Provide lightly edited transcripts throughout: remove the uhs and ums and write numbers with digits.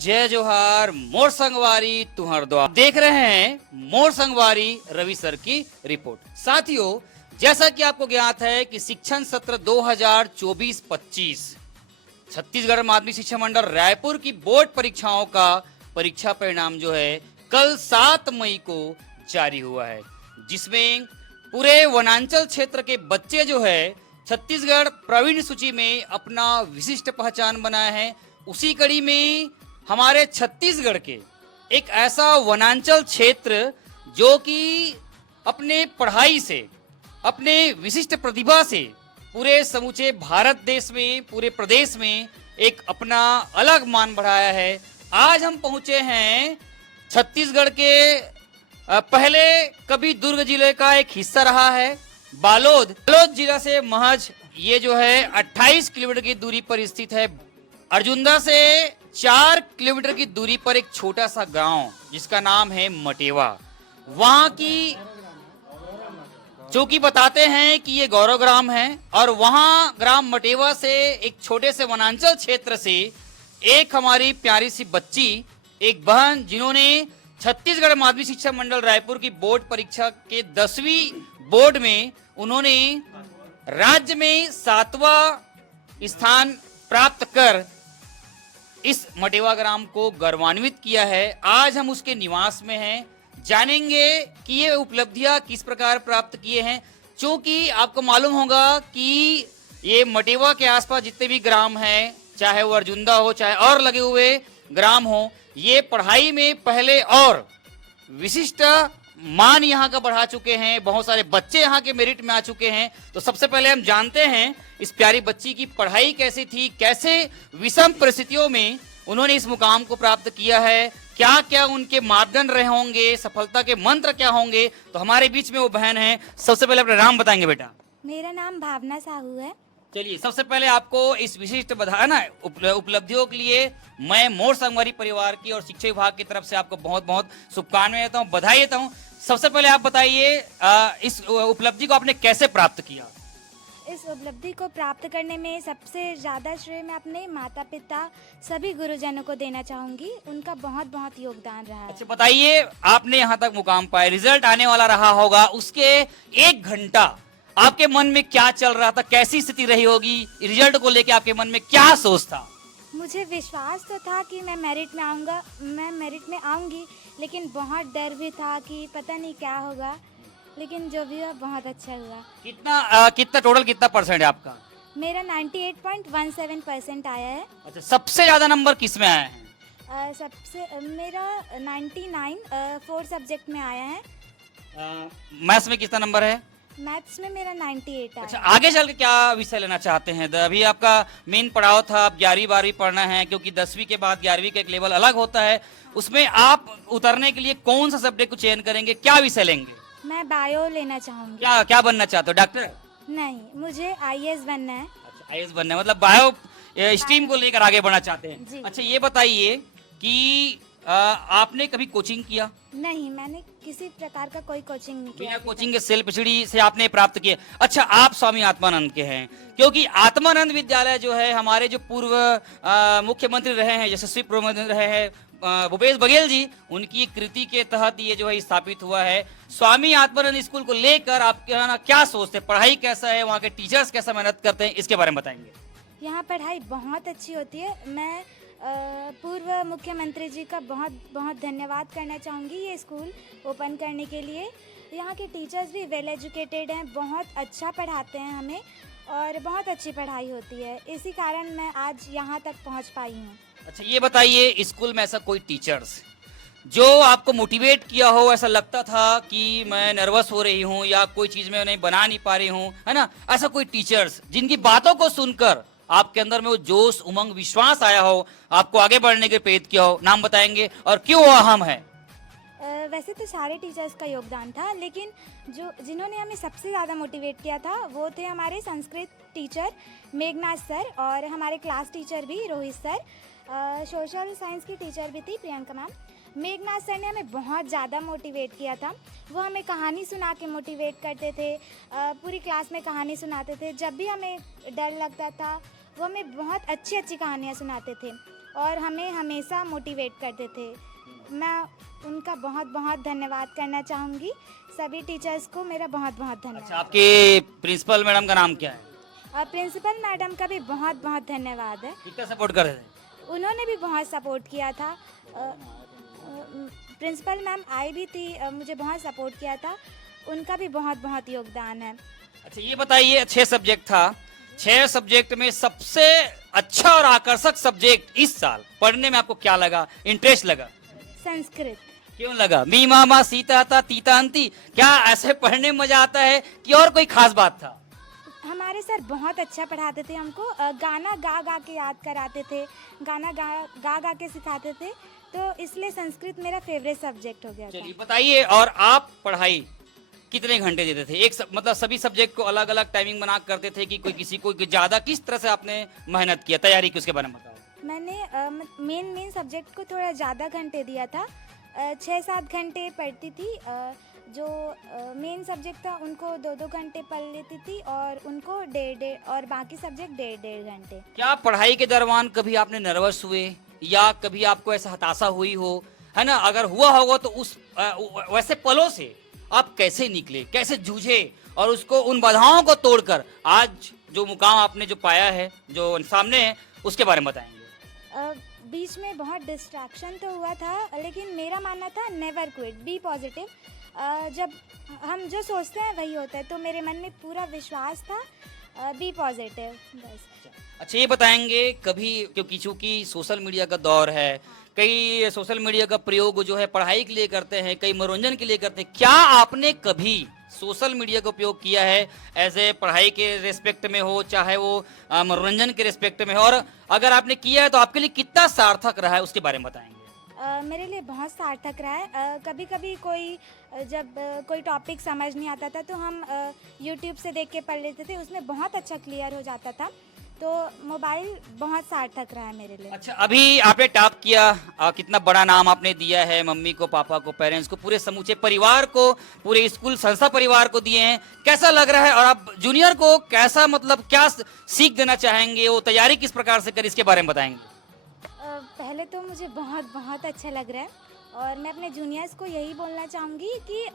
जय जोहार, मोर संगवारी तुहर द्वार। देख रहे हैं मोर संगवारी रवि सर की रिपोर्ट। साथियों, जैसा कि आपको ज्ञात है कि शिक्षण सत्र 2024-25 छत्तीसगढ़ माध्यमिक शिक्षा मंडल रायपुर की बोर्ड परीक्षाओं का परीक्षा परिणाम जो है कल 7 मई को जारी हुआ है, जिसमें पूरे वनांचल क्षेत्र के बच्चे जो है छत्तीसगढ़ प्रवीण सूची में अपना विशिष्ट पहचान बनाए हैं। उसी कड़ी में हमारे छत्तीसगढ़ के एक ऐसा वनांचल क्षेत्र जो कि अपने पढ़ाई से, अपने विशिष्ट प्रतिभा से पूरे समूचे भारत देश में, पूरे प्रदेश में एक अपना अलग मान बढ़ाया है। आज हम पहुंचे हैं छत्तीसगढ़ के पहले कभी दुर्ग जिले का एक हिस्सा रहा है बालोद जिला से महज ये जो है 28 किलोमीटर की दूरी पर स्थित है। अर्जुंदा से 4 किलोमीटर की दूरी पर एक छोटा सा गांव जिसका नाम है मटेवा। वहां की चूंकि बताते हैं कि ये गौरव ग्राम है और वहां ग्राम मटेवा से एक छोटे से वनांचल क्षेत्र से एक हमारी प्यारी सी बच्ची, एक बहन जिन्होंने छत्तीसगढ़ माध्यमिक शिक्षा मंडल रायपुर की बोर्ड परीक्षा के 10वीं बोर्ड में उन्होंने राज्य में 7वां स्थान प्राप्त कर इस मटेवा ग्राम को गौरवान्वित किया है। आज हम उसके निवास में हैं, जानेंगे कि ये उपलब्धियां किस प्रकार प्राप्त किए हैं। क्योंकि आपको मालूम होगा कि ये मटेवा के आसपास जितने भी ग्राम हैं, चाहे वो अर्जुंदा हो चाहे और लगे हुए ग्राम हो, ये पढ़ाई में पहले और विशिष्ट मान यहाँ का बढ़ा चुके हैं। बहुत सारे बच्चे यहाँ के मेरिट में आ चुके हैं। तो सबसे पहले हम जानते हैं इस प्यारी बच्ची की पढ़ाई कैसी थी, कैसे विषम परिस्थितियों में उन्होंने इस मुकाम को प्राप्त किया है, क्या क्या उनके मापदंड रहे होंगे, सफलता के मंत्र क्या होंगे। तो हमारे बीच में वो बहन है। सबसे पहले अपना नाम बताएंगे बेटा। मेरा नाम भावना साहू है। चलिए, सबसे पहले आपको इस विशिष्ट उपलब्धियों के लिए मैं मोर संगवारी परिवार की और शिक्षा विभाग की तरफ से आपको बहुत बहुत शुभकामनाएं देता हूँ, बधाई देता हूँ। सबसे पहले आप बताइए इस उपलब्धि को आपने कैसे प्राप्त किया। इस उपलब्धि को प्राप्त करने में सबसे ज़्यादा श्रेय मैं अपने माता पिता सभी गुरुजनों को देना चाहूँगी। उनका बहुत बहुत योगदान रहा है। अच्छा बताइए, आपने यहाँ तक मुकाम पाया, रिजल्ट आने वाला रहा होगा, उसके 1 घंटा आपके मन में क्या चल रहा था, कैसी स्थिति रही होगी, रिजल्ट को लेके आपके मन में क्या सोच था। मुझे विश्वास तो था कि मैं मेरिट में आऊँगी, लेकिन बहुत डर भी था कि पता नहीं क्या होगा। लेकिन जो भी हुआ बहुत अच्छा हुआ। कितना टोटल कितना परसेंट है आपका। मेरा 98.17% आया है। अच्छा, सबसे ज्यादा नंबर किस में आया है। मेरा 99 4 सब्जेक्ट में आया है। मैथ्स में कितना नंबर है। मैथ्स में मेरा 98 आया। अच्छा, आगे चल के क्या विषय लेना चाहते हैं। अभी आपका मेन पड़ाव था, आप 11वीं 12वीं पढ़ना है, क्योंकि 10वीं के बाद 11वीं का एक लेवल अलग होता है। उसमें आप उतरने के लिए कौन सा सब्जेक्ट को चयन करेंगे, क्या विषय लेंगे। मैं बायो लेना चाहूंगी। क्या बनना चाहते हो, डॉक्टर। नहीं, मुझे आईएएस बनना है। अच्छा, आईएएस बनना है, मतलब बायो स्ट्रीम को लेकर आगे बढ़ना चाहते हैं। अच्छा, ये बताइए कि आपने कभी कोचिंग किया। नहीं, मैंने किसी प्रकार का कोई कोचिंग नहीं किया। बिना कोचिंग के सेल्फ स्टडी से आपने प्राप्त किए। अच्छा, आप स्वामी आत्मानंद के हैं, क्योंकि आत्मानंद विद्यालय जो है हमारे जो पूर्व मुख्यमंत्री रहे हैं, यशस्वी प्रधानमंत्री रहे हैं भूपेश बघेल जी, उनकी कृति के तहत ये जो है स्थापित हुआ है। स्वामी आत्मानंद स्कूल को लेकर आप क्या सोचते हैं, पढ़ाई कैसा है, वहाँ के टीचर्स कैसा मेहनत करते हैं, इसके बारे में बताएंगे। यहाँ पढ़ाई बहुत अच्छी होती है। मैं पूर्व मुख्यमंत्री जी का बहुत बहुत धन्यवाद करना चाहूँगी ये स्कूल ओपन करने के लिए। यहाँ के टीचर्स भी वेल एजुकेटेड हैं, बहुत अच्छा पढ़ाते हैं हमें और बहुत अच्छी पढ़ाई होती है। इसी कारण मैं आज यहाँ तक पहुँच पाई हूँ। अच्छा, ये बताइए, स्कूल में ऐसा कोई टीचर्स जो आपको मोटिवेट किया हो, ऐसा लगता था कि मैं नर्वस हो रही हूँ या कोई चीज़ में नहीं बना नहीं पा रही हूँ, है ना, ऐसा कोई टीचर्स जिनकी बातों को सुनकर आपके अंदर में वो जोश, उमंग, विश्वास आया हो, आपको आगे बढ़ने के प्रेरित किया हो, नाम बताएंगे और क्यों वो अहम है। वैसे तो सारे टीचर्स का योगदान था, लेकिन जिन्होंने हमें सबसे ज़्यादा मोटिवेट किया था वो थे हमारे संस्कृत टीचर मेघनाथ सर और हमारे क्लास टीचर भी रोहित सर। सोशल साइंस की टीचर भी थी प्रियंका मैम। मेघनाथ सर ने हमें बहुत ज़्यादा मोटिवेट किया था। वो हमें कहानी सुना के मोटिवेट करते थे, पूरी क्लास में कहानी सुनाते थे। जब भी हमें डर लगता था वो हमें बहुत अच्छी अच्छी कहानियाँ सुनाते थे और हमें हमेशा मोटिवेट करते थे। मैं उनका बहुत बहुत धन्यवाद करना चाहूँगी। सभी टीचर्स को मेरा बहुत बहुत अच्छा, धन्यवाद। आपके प्रिंसिपल मैडम का नाम क्या है? और प्रिंसिपल मैडम का भी बहुत बहुत धन्यवाद है। कितना सपोर्ट कर रहे थे? उन्होंने भी बहुत सपोर्ट किया था। प्रिंसिपल मैम आई भी थी, मुझे बहुत सपोर्ट किया था। उनका भी बहुत बहुत योगदान है। अच्छा, ये बताइए, 6 सब्जेक्ट था, 6 सब्जेक्ट में सबसे अच्छा और आकर्षक सब्जेक्ट इस साल पढ़ने में आपको क्या लगा, इंटरेस्ट लगा? संस्कृत। क्यों लगा? मी मामा सीता था तीता अंती, क्या ऐसे पढ़ने में मजा आता है कि और कोई खास बात था? हमारे सर बहुत अच्छा पढ़ाते थे हमको। गाना गा गा के याद कराते थे, गाना गा गा के सिखाते थे, तो इसलिए संस्कृत मेरा फेवरेट सब्जेक्ट हो गया था। चलिए बताइए, और आप पढ़ाई कितने घंटे देते थे? मतलब सभी सब्जेक्ट को अलग अलग टाइमिंग बना करते थे कि कोई किसी को ज्यादा? किस तरह से आपने मेहनत किया, तैयारी की, उसके बारे में बताओ। मैंने मेन सब्जेक्ट को थोड़ा ज़्यादा घंटे दिया था। 6-7 घंटे पढ़ती थी। जो मेन सब्जेक्ट था उनको 2-2 घंटे पढ़ लेती थी, और उनको 1.5 और बाकी सब्जेक्ट 1.5 घंटे। क्या पढ़ाई के दरमियान कभी आपने नर्वस हुए या कभी आपको ऐसा हताशा हुई हो, है ना? अगर हुआ होगा तो उस वैसे पलों से आप कैसे निकले, कैसे जूझे और उसको, उन बाधाओं को तोड़कर आज जो मुकाम आपने जो पाया है, जो सामने है, उसके बारे में बताएंगे? बीच में बहुत डिस्ट्रैक्शन तो हुआ था, लेकिन मेरा मानना था नेवर क्विट, बी पॉजिटिव। जब हम जो सोचते हैं वही होता है, तो मेरे मन में पूरा विश्वास था। बी पॉजिटिव, बस। अच्छा, ये बताएंगे कभी, क्योंकि चूंकि सोशल मीडिया का दौर है, कई सोशल मीडिया का प्रयोग जो है पढ़ाई के लिए करते हैं, कई मनोरंजन के लिए करते हैं, क्या आपने कभी सोशल मीडिया का उपयोग किया है एज ए पढ़ाई के रेस्पेक्ट में हो, चाहे वो मनोरंजन के रेस्पेक्ट में हो, और अगर आपने किया है तो आपके लिए कितना सार्थक रहा है, उसके बारे में बताएंगे? मेरे लिए बहुत सार्थक रहा है। कभी कभी जब कोई टॉपिक समझ नहीं आता था तो हम यूट्यूब से देख के पढ़ लेते थे, उसमें बहुत अच्छा क्लियर हो जाता था। तो मोबाइल बहुत सार्थक रहा है मेरे लिए। अच्छा, अभी आपने टॉप किया, कितना बड़ा नाम आपने दिया है मम्मी को, पापा को, पेरेंट्स को, पूरे समूचे परिवार को, पूरे स्कूल संस्था परिवार को दिए हैं, कैसा लग रहा है? और आप जूनियर को कैसा, मतलब क्या सीख देना चाहेंगे, वो तैयारी किस प्रकार से करें, इसके बारे में बताएंगे? पहले तो मुझे बहुत बहुत अच्छा लग रहा है, और मैं अपने जूनियर्स को यही बोलना चाहूँगी कि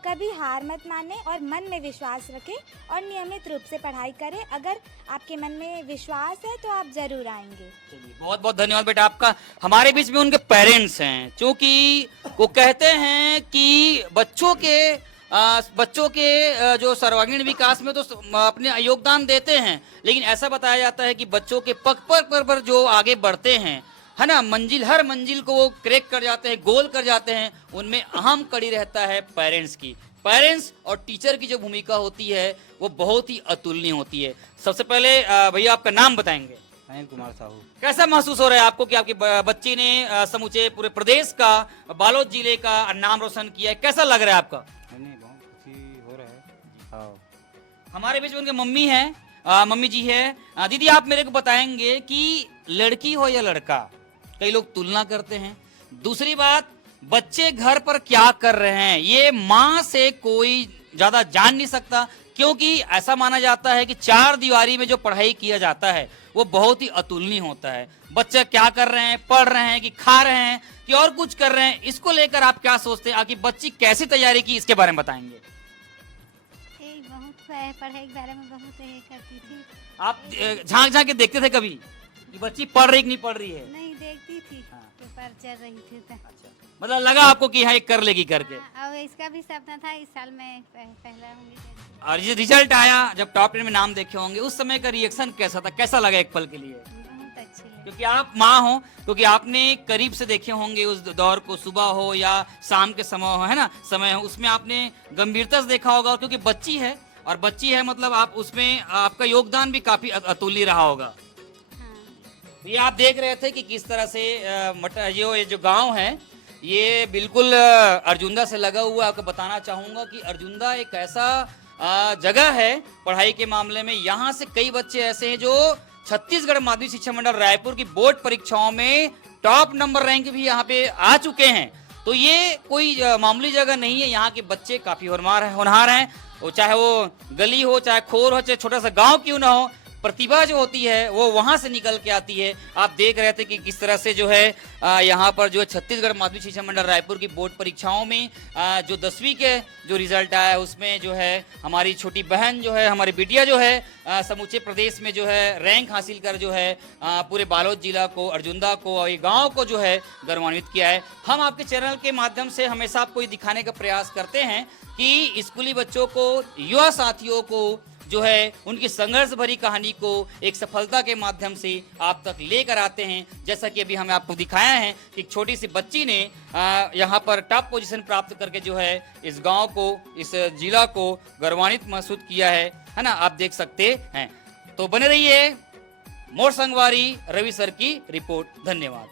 कभी हार मत माने और मन में विश्वास रखें और नियमित रूप से पढ़ाई करें। अगर आपके मन में विश्वास है तो आप जरूर आएंगे। चलिए, बहुत बहुत धन्यवाद बेटा आपका। हमारे बीच में उनके पेरेंट्स हैं, क्योंकि वो कहते हैं कि बच्चों के जो सर्वांगीण विकास में तो अपने योगदान देते हैं, लेकिन ऐसा बताया जाता है कि बच्चों के पग पर जो आगे बढ़ते हैं, है ना, हर मंजिल को वो क्रैक कर जाते हैं, गोल कर जाते हैं, उनमें अहम कड़ी रहता है पेरेंट्स की। पेरेंट्स और टीचर की जो भूमिका होती है वो बहुत ही अतुलनीय होती है। सबसे पहले भैया आपका नाम बताएंगे? अनिल कुमार साहू। कैसा महसूस हो रहा है आपको कि आपकी बच्ची ने समूचे पूरे प्रदेश का, बालोद जिले का नाम रोशन किया है? कैसा लग रहा है आपका? नहीं, बहुत खुशी हो रहा है। हाँ। हमारे बीच में उनके मम्मी है, मम्मी जी है। दीदी, आप मेरे को बताएंगे कि लड़की हो या लड़का, कई लोग तुलना करते हैं। दूसरी बात, बच्चे घर पर क्या कर रहे हैं ये माँ से कोई ज्यादा जान नहीं सकता, क्योंकि ऐसा माना जाता है कि 4 दीवारी में जो पढ़ाई किया जाता है वो बहुत ही अतुलनीय होता है। बच्चे क्या कर रहे हैं, पढ़ रहे हैं कि खा रहे हैं कि और कुछ कर रहे हैं, इसको लेकर आप क्या सोचते हैं? आखिर बच्ची कैसी तैयारी की, इसके बारे में बताएंगे? बहुत पढ़ाई के बारे में बहुत ये करती थी। आप झांक के देखते थे कभी कि बच्ची पढ़ रही कि नहीं पढ़ रही है? नहीं देखती थी। हाँ। पेपर चल रही थी तो। अच्छा, मतलब लगा आपको कि हाँ ये कर लेगी करके? हाँ, और इसका भी सपना था इस साल में पहला होंगी। और ये रिजल्ट आया, जब टॉप 10 में नाम देखे होंगे, उस समय का रिएक्शन कैसा था, कैसा लगा एक पल के लिए? बहुत अच्छी लगी। क्योंकि आप माँ हो, क्योंकि आपने करीब से देखे होंगे उस दौर को, सुबह हो या शाम के समय हो, है ना, समय हो, उसमें आपने गंभीरता से देखा होगा, क्योंकि बच्ची है, और बच्ची है मतलब आप उसमें आपका योगदान भी काफी अतुल्य रहा होगा। ये आप देख रहे थे कि किस तरह से ये जो गांव है ये बिल्कुल अर्जुंदा से लगा हुआ है। आपको बताना चाहूंगा कि अर्जुंदा एक ऐसा जगह है पढ़ाई के मामले में, यहाँ से कई बच्चे ऐसे हैं जो छत्तीसगढ़ माध्यमिक शिक्षा मंडल रायपुर की बोर्ड परीक्षाओं में टॉप नंबर रैंक भी यहाँ पे आ चुके हैं। तो ये कोई मामूली जगह नहीं है, यहाँ के बच्चे काफी होनहार हैं। वो चाहे वो गली हो, चाहे खोर हो, चाहे छोटा सा गांव क्यों ना हो, प्रतिभा जो होती है वो वहां से निकल के आती है। आप देख रहे थे कि किस तरह से जो है यहाँ पर जो है छत्तीसगढ़ माध्यमिक शिक्षा मंडल रायपुर की बोर्ड परीक्षाओं में जो 10वीं के जो रिजल्ट आया है उसमें जो है हमारी छोटी बहन जो है, हमारी बिटिया जो है समूचे प्रदेश में जो है रैंक हासिल कर जो है पूरे बालोद जिला को, अर्जुंदा को और ये गाँव को जो है गौरवान्वित किया है। हम आपके चैनल के माध्यम से हमेशा आपको ये दिखाने का प्रयास करते हैं कि स्कूली बच्चों को, युवा साथियों को जो है उनकी संघर्ष भरी कहानी को एक सफलता के माध्यम से आप तक लेकर आते हैं। जैसा कि अभी हमें आपको दिखाया है कि एक छोटी सी बच्ची ने यहाँ पर टॉप पोजीशन प्राप्त करके जो है इस गांव को, इस जिला को गौरवान्वित महसूस किया है ना, आप देख सकते हैं। तो बने रहिए, मोर संगवारी रवि सर की रिपोर्ट। धन्यवाद।